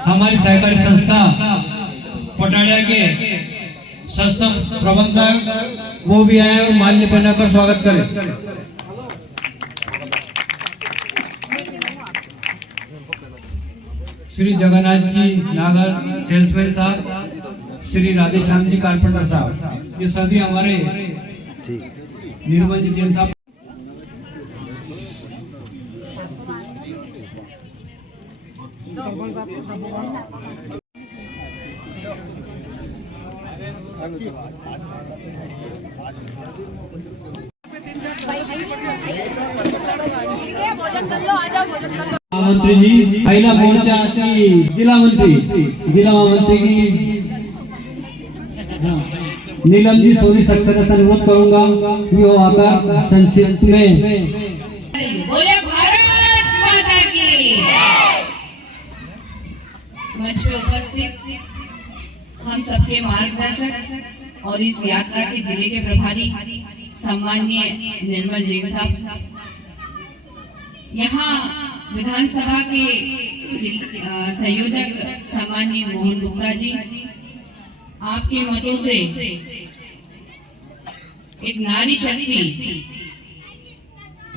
हमारी सहकारी संस्था पटाड़िया के संस्था प्रबंधक वो भी आए और माल्य पहनाकर स्वागत करें। श्री जगन्नाथ जी नागर सेल्समैन साहब, श्री राधेश्याम जी कारपेंटर साहब, ये सभी हमारे निर्मल जी जैन साहब। मंत्री जी महिला मोर्चा की जिला मंत्री की नीलम जी सोनी सक्सेना से अनुरोध करूंगा कि वो आकर संक्षिप्त में बोले भारत माता की। मंच पे उपस्थित हम सबके मार्गदर्शक और इस यात्रा के जिले के प्रभारी सम्माननीय निर्मल जैन साहब, यहाँ विधानसभा के संयोजक सम्माननीय मोहन गुप्ता जी, आपके मतों से एक नारी शक्ति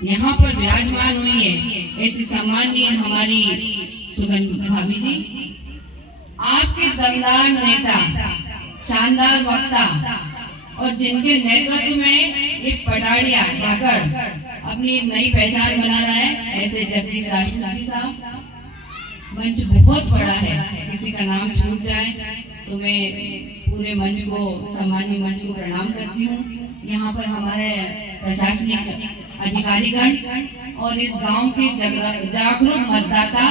यहाँ पर विराजमान हुई है, ऐसी सम्माननीय हमारी सुगंध भाभी जी, आपके दमदार नेता, शानदार वक्ता और जिनके नेतृत्व में ये पटाड़िया जाकर अपनी नई पहचान बना रहा है, ऐसे जगदीश राजपूत साहब। मंच बहुत बड़ा है, किसी का नाम छूट जाए तो मैं पूरे मंच को, सम्मानीय मंच को प्रणाम करती हूँ। यहाँ पर हमारे प्रशासनिक अधिकारीगण और इस गांव के जागरूक मतदाता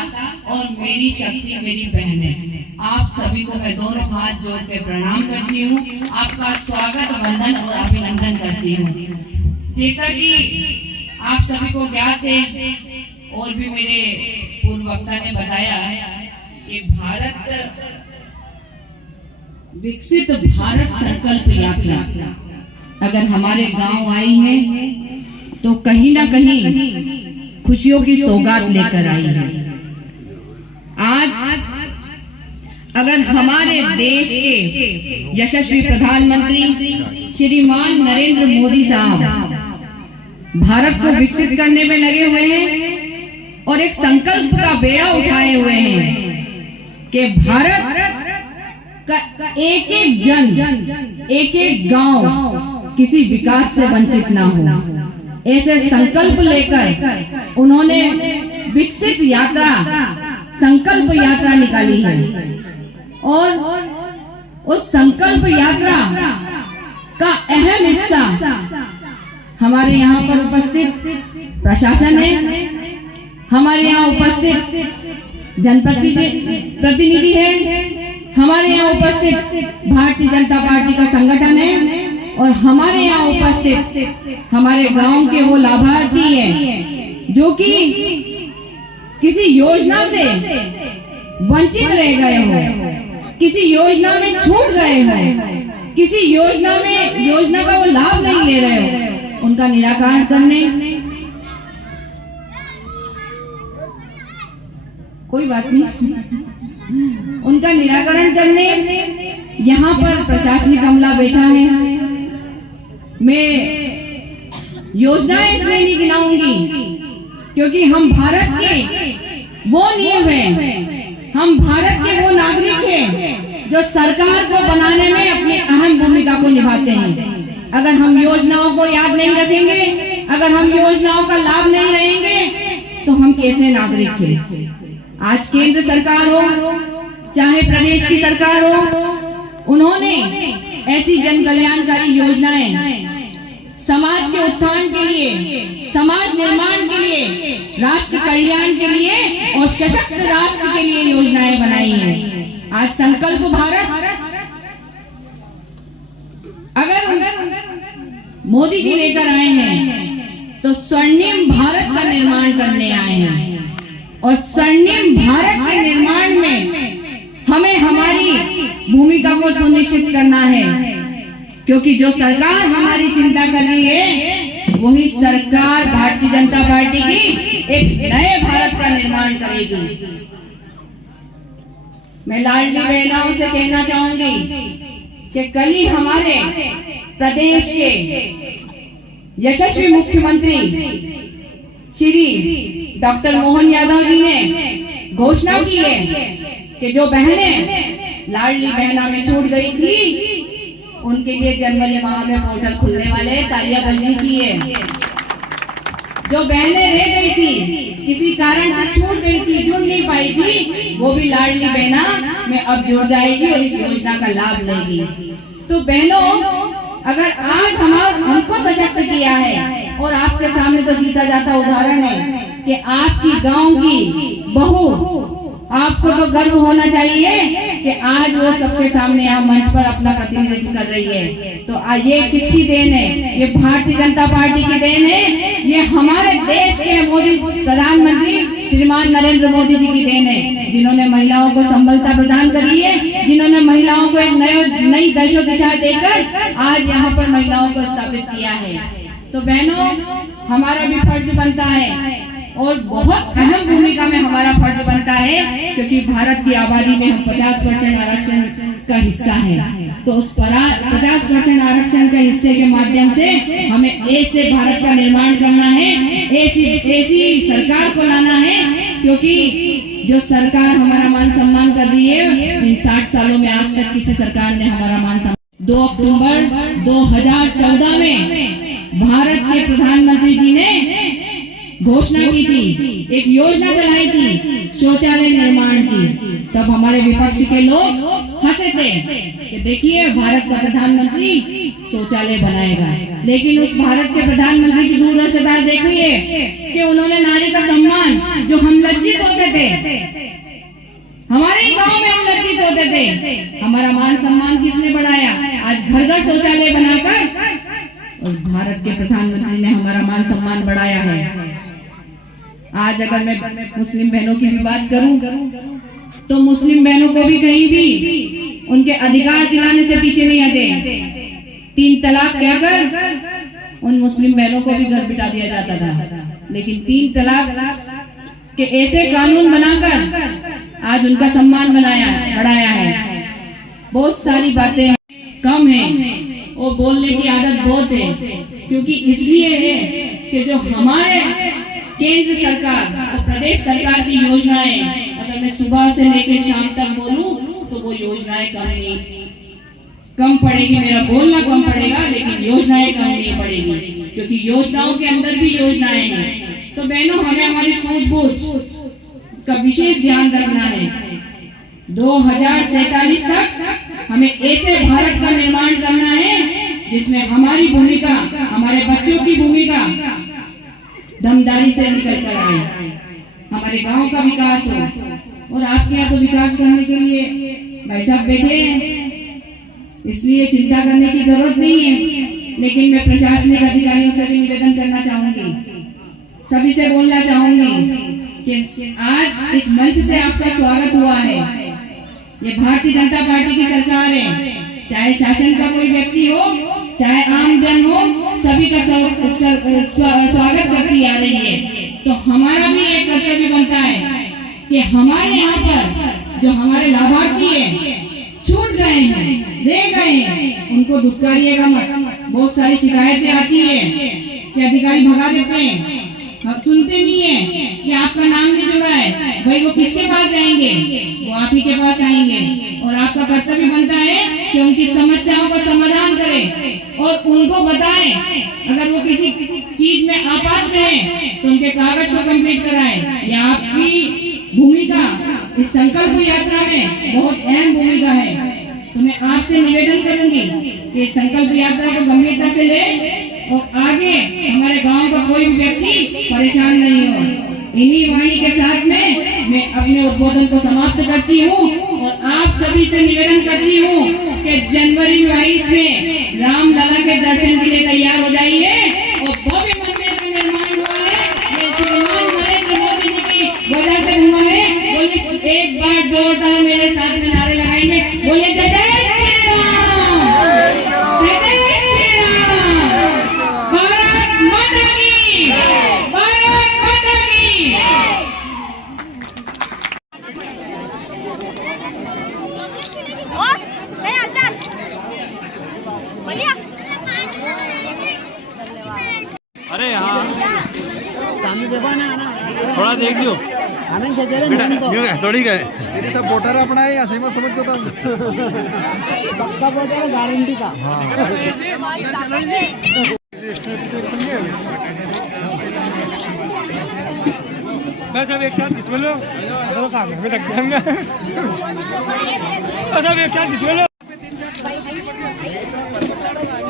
और मेरी शक्ति मेरी बहनें, आप सभी को मैं दोनों हाथ जोड़ के प्रणाम करती हूँ। आपका स्वागत, वंदन और अभिनंदन करती हूँ। जैसा कि आप सभी को ज्ञात है और भी मेरे पूर्व वक्ता ने बताया कि भारत विकसित भारत संकल्प यात्रा अगर हमारे गांव आई है तो कहीं ना कहीं खुशियों की सौगात लेकर आई है। आज अगर हमारे देश के यशस्वी प्रधानमंत्री श्रीमान नरेंद्र मोदी साहब भारत को विकसित करने में लगे हुए हैं और एक संकल्प का बेड़ा उठाए हुए हैं कि भारत का एक एक जन, एक एक गांव किसी विकास से वंचित ना हो, ऐसे संकल्प लेकर उन्होंने विकसित यात्रा, संकल्प यात्रा निकाली है। और उस संकल्प यात्रा का अहम हिस्सा हमारे यहाँ पर उपस्थित प्रशासन है, हमारे यहाँ उपस्थित जनप्रतिनिधि है, हमारे यहाँ उपस्थित भारतीय जनता पार्टी का संगठन है और हमारे यहाँ उपस्थित हमारे गांव के वो लाभार्थी हैं जो कि किसी योजना से वंचित रह गए हो, किसी योजना में छूट गए हो, किसी योजना का वो लाभ नहीं ले रहे हो, उनका निराकरण करने, कोई बात नहीं, उनका निराकरण करने यहाँ पर प्रशासनिक अमला बैठा है। मैं योजनाएं इसलिए नहीं गिनाऊंगी क्योंकि हम भारत के वो नींव हैं, हम भारत के वो नागरिक हैं जो सरकार को बनाने में अपनी अहम भूमिका को निभाते हैं। अगर हम योजनाओं को याद नहीं रखेंगे, अगर हम योजनाओं का लाभ नहीं रहेंगे तो हम कैसे नागरिक हैं। आज केंद्र सरकार हो चाहे प्रदेश की सरकार हो, उन्होंने ऐसी जन कल्याणकारी योजनाएं समाज के उत्थान के लिए, समाज निर्माण के लिए, राष्ट्र कल्याण के लिए और सशक्त राष्ट्र के लिए योजनाएं बनाई हैं। आज संकल्प भारत अगर मोदी जी लेकर आए हैं तो स्वर्णिम भारत का निर्माण करने आए हैं और स्वर्णिम भारत के निर्माण में हमें हमारी भूमिका को सुनिश्चित करना है, क्योंकि जो सरकार हमारी चिंता कर रही है वही सरकार भारतीय जनता पार्टी की एक नए भारत का निर्माण करेगी। मैं लाडली बहनों से कहना चाहूंगी कि कल ही हमारे प्रदेश के यशस्वी मुख्यमंत्री श्री डॉक्टर मोहन यादव जी ने घोषणा की है कि जो बहनें लाडली बहना में छूट गई थी उनके लिए जनवरी माह में पोर्टल खुलने वाले, तालियां बजनी चाहिए। जो बहनें रह गई थी, किसी कारण से छूट गई थी, जुड़ नहीं पाई थी, वो भी लाडली बहना में अब जुड़ जाएगी और इस योजना का लाभ लेगी। तो बहनों, अगर आज हमको सशक्त किया है और आपके सामने तो जीता जाता उदाहरण है कि आपकी गांव की बहू, आपको तो गर्व होना चाहिए कि आज वो सबके सामने यहाँ मंच पर अपना प्रतिनिधित्व कर रही है। तो ये किसकी देन है? ये भारतीय जनता पार्टी की देन है। ये हमारे देश के मोदी प्रधानमंत्री श्रीमान नरेंद्र मोदी जी की देन है, जिन्होंने महिलाओं को संबलता प्रदान करी है, जिन्होंने महिलाओं को एक नई दशो दिशा देकर आज यहाँ पर महिलाओं को स्थापित किया है। तो बहनों, हमारा भी फर्ज बनता है और बहुत अहम भूमिका में हमारा फर्ज बनता है, क्योंकि भारत की आबादी में हम 50% आरक्षण का हिस्सा है। तो उस 50% आरक्षण के हिस्से के माध्यम से हमें ऐसे भारत का निर्माण करना है, ऐसी सरकार को लाना है, क्योंकि जो सरकार हमारा मान सम्मान कर रही है, इन 60 सालों में आज तक किसी सरकार ने हमारा मान सम्मान। 2 अक्टूबर 2014 में भारत के प्रधानमंत्री जी ने घोषणा की थी, एक योजना चलाई थी शौचालय निर्माण की। तब हमारे विपक्ष के लोग हंसे थे कि देखिए भारत का प्रधानमंत्री शौचालय बनाएगा, लेकिन उस भारत के प्रधानमंत्री की दूरदर्शिता देखिए कि उन्होंने नारी का सम्मान, जो हम लज्जित होते थे, हमारे गांव में हम लज्जित होते थे, हमारा मान सम्मान किसने बढ़ाया? आज घर घर शौचालय बनाकर उस भारत के प्रधानमंत्री ने हमारा मान सम्मान बढ़ाया है। आज अगर मैं मुस्लिम बहनों की भी बात करूं, तो मुस्लिम बहनों को भी कहीं भी उनके अधिकार दिलाने से पीछे नहीं हटे। 3 तलाक कहकर उन मुस्लिम बहनों को भी घर बिठा दिया जाता था, लेकिन 3 तलाक के ऐसे कानून बनाकर आज उनका सम्मान बढ़ाया है। बहुत सारी बातें कम है और बोलने की आदत बहुत है, क्योंकि इसलिए है कि जो हमारे केंद्र सरकार और प्रदेश सरकार की योजनाएं, अगर मैं सुबह से लेकर शाम तक बोलूं तो वो योजनाएं कम पड़ेगी, मेरा बोलना कम पड़ेगा, लेकिन योजनाएं कम नहीं पड़ेगी, क्योंकि योजनाओं के अंदर भी योजनाएं हैं। तो बहनों, हमें हमारी सूझबूझ का विशेष ध्यान रखना है। 2047 तक हमें ऐसे भारत का निर्माण करना है जिसमें हमारी भूमिका, हमारे बच्चों की भूमिका दमदारी से निकल कर आए, हमारे गांव का विकास हो। और आपके यहाँ तो विकास करने के लिए भाई साहब बैठे हैं, इसलिए चिंता करने की जरूरत नहीं है। लेकिन मैं प्रशासनिक अधिकारियों से भी निवेदन करना चाहूंगी, सभी से बोलना चाहूंगी कि आज इस मंच से आपका स्वागत हुआ है। ये भारतीय जनता पार्टी की सरकार है, चाहे शासन का कोई व्यक्ति हो, चाहे आम जन हो, सभी का स्वागत करती आ रही है। तो हमारा भी एक कर्तव्य बनता है कि हमारे यहाँ पर जो हमारे लाभार्थी है, छूट गए हैं, रह गए हैं, उनको दुत्कारिएगा मत। बहुत सारी शिकायतें आती है कि अधिकारी भगा देते हैं, हम सुनते नहीं है कि आपका नाम नहीं जुड़ा है, भाई वो किसके पास जाएंगे? वो आप ही के पास आएंगे। और आपका कर्तव्य बनता है कि उनकी समस्याओं का समाधान करें और उनको बताएं, अगर वो किसी चीज में आपात में तो उनके कागज को कंप्लीट कराएं। यह आपकी भूमिका इस संकल्प यात्रा में बहुत अहम भूमिका है। तो मैं आपसे निवेदन करूंगी कि संकल्प यात्रा को गंभीरता से ले और आगे हमारे गांव का कोई भी व्यक्ति परेशान नहीं हो। इन्हीं वाणी के साथ में मैं अपने उद्बोधन को समाप्त करती हूँ और आप सभी से निवेदन करती हूँ कि जनवरी 22 में रामलला के दर्शन के लिए तैयार हो जाइए। और भव्य मंदिर का निर्माण हुआ है, ये श्रीमान नरेंद्र मोदी जी की वजह से हुआ है। बोलिए एक बार जोरदार मेरे साथ में नारे लगाएंगे, बोले जय जय श्री राम, जय जय श्री राम, भारत माता की, भारत माता की। और नहीं अच्छा बढ़िया अरे हाँ सामने देखो ना थोड़ा देख लियो आनंद चले बेटा न्यू है थोड़ी का है ये सब वोटर अपना है ऐसे में समझ को तो पक्का बोलते हैं गारंटी का बस अब एक साथ खिंचवा लो तो काम है लग जाएंगे बस अब एक साथ खिंचवा लो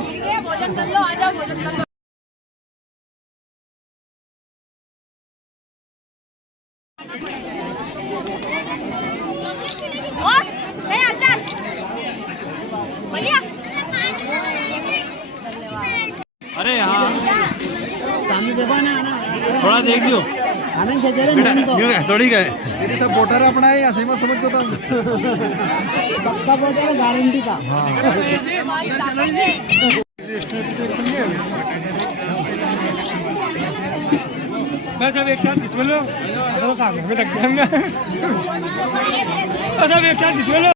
ठीक है भोजन कर लो आ जाओ भोजन कर लो और नहीं अच्छा बढ़िया अरे हाँ सामने देखो ना थोड़ा देख लियो आनंद चले बेटा न्यू है थोड़ी का है ये सब वोटर अपना है ऐसे में समझ को तो पक्का बोलते हैं गारंटी का बस अब एक साथ खिंचवा लो तो काम है लग जाएंगे बस अब एक साथ खिंचवा लो